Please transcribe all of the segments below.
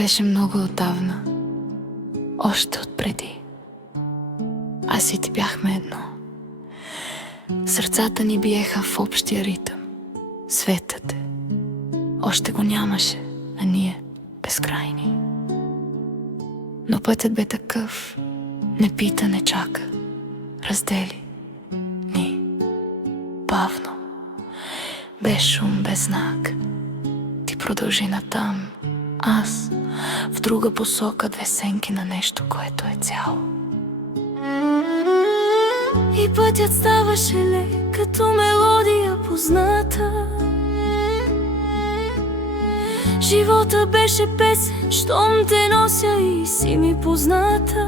Беше много отдавна, още отпреди. Аз и ти бяхме едно. Сърцата ни биеха в общия ритъм. Светът още го нямаше, а ние безкрайни. Но пътят бе такъв, не пита, не чака. Раздели ни бавно, без шум, без знак. Ти продължи натам, аз в друга посока, две сенки на нещо, което е цяло. И пътят ставаше лек, като мелодия позната. Живота беше песен, щом те нося и си ми позната.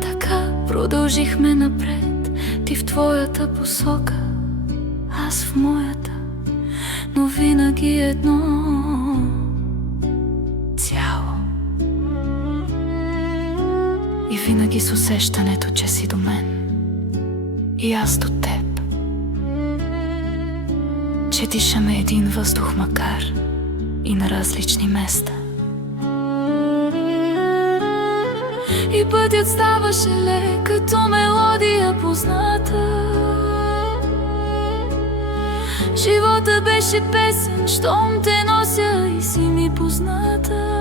Така продължихме напред, ти в твоята посока, аз в моята, но винаги едно цяло. И винаги с усещането, че си до мен и аз до теб, че дишаме един въздух, макар и на различни места. И пътят ставаше лек, като мелодия позната. Живота беше песен, щом те нося и си ми позната.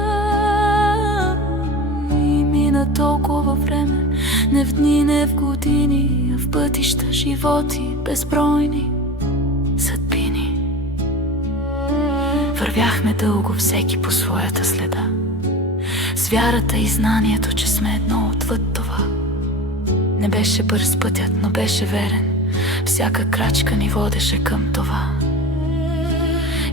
И мина толкова време, не в дни, не в години, а в пътища, животи безбройни, съдбини. Вървяхме дълго, всеки по своята следа, с вярата и знанието, че сме едно отвъд това. Не беше бърз пътят, но беше верен. Всяка крачка ни водеше към това.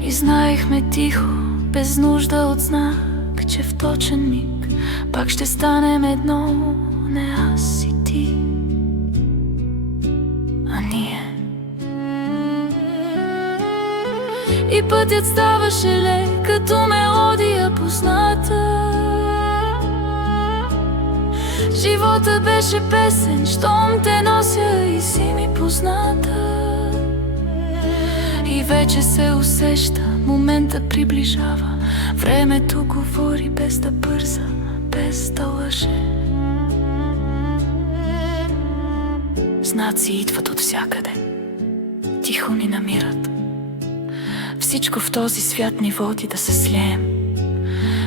И знаехме тихо, без нужда от знак, че в точен миг пак ще станем едно, не аз и ти, а ние. И пътят ставаше лек, като мелодия позната. Живота беше песен, щом те нося и си ми позната. И вече се усеща, момента приближава. Времето говори без да бърза, без да лъже. Знаци идват от всякъде, тихо ни намират. Всичко в този свят ни води да се слеем.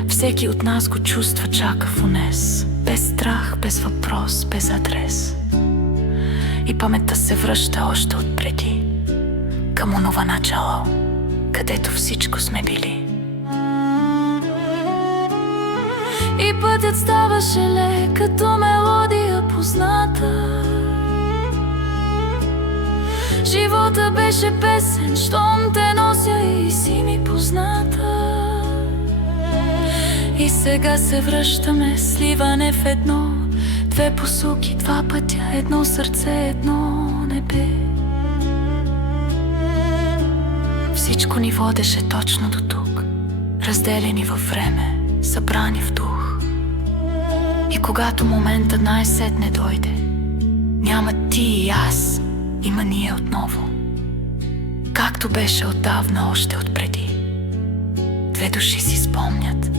Всеки от нас го чувства, чака в унес, без страх, без въпрос, без адрес. И паметта се връща още отпреди, към онова начало, където всичко сме били. И пътят ставаше лек, като мелодия позната. Живота беше песен, щом те нося и си ми позната. И сега се връщаме, сливане в едно, две посоки, два пътя, едно сърце, едно небе. Всичко ни водеше точно до тук, разделени във време, събрани в дух. И когато моментът най-сетне дойде, няма ти и аз, има ние отново. Както беше отдавна, още отпреди. Две души си спомнят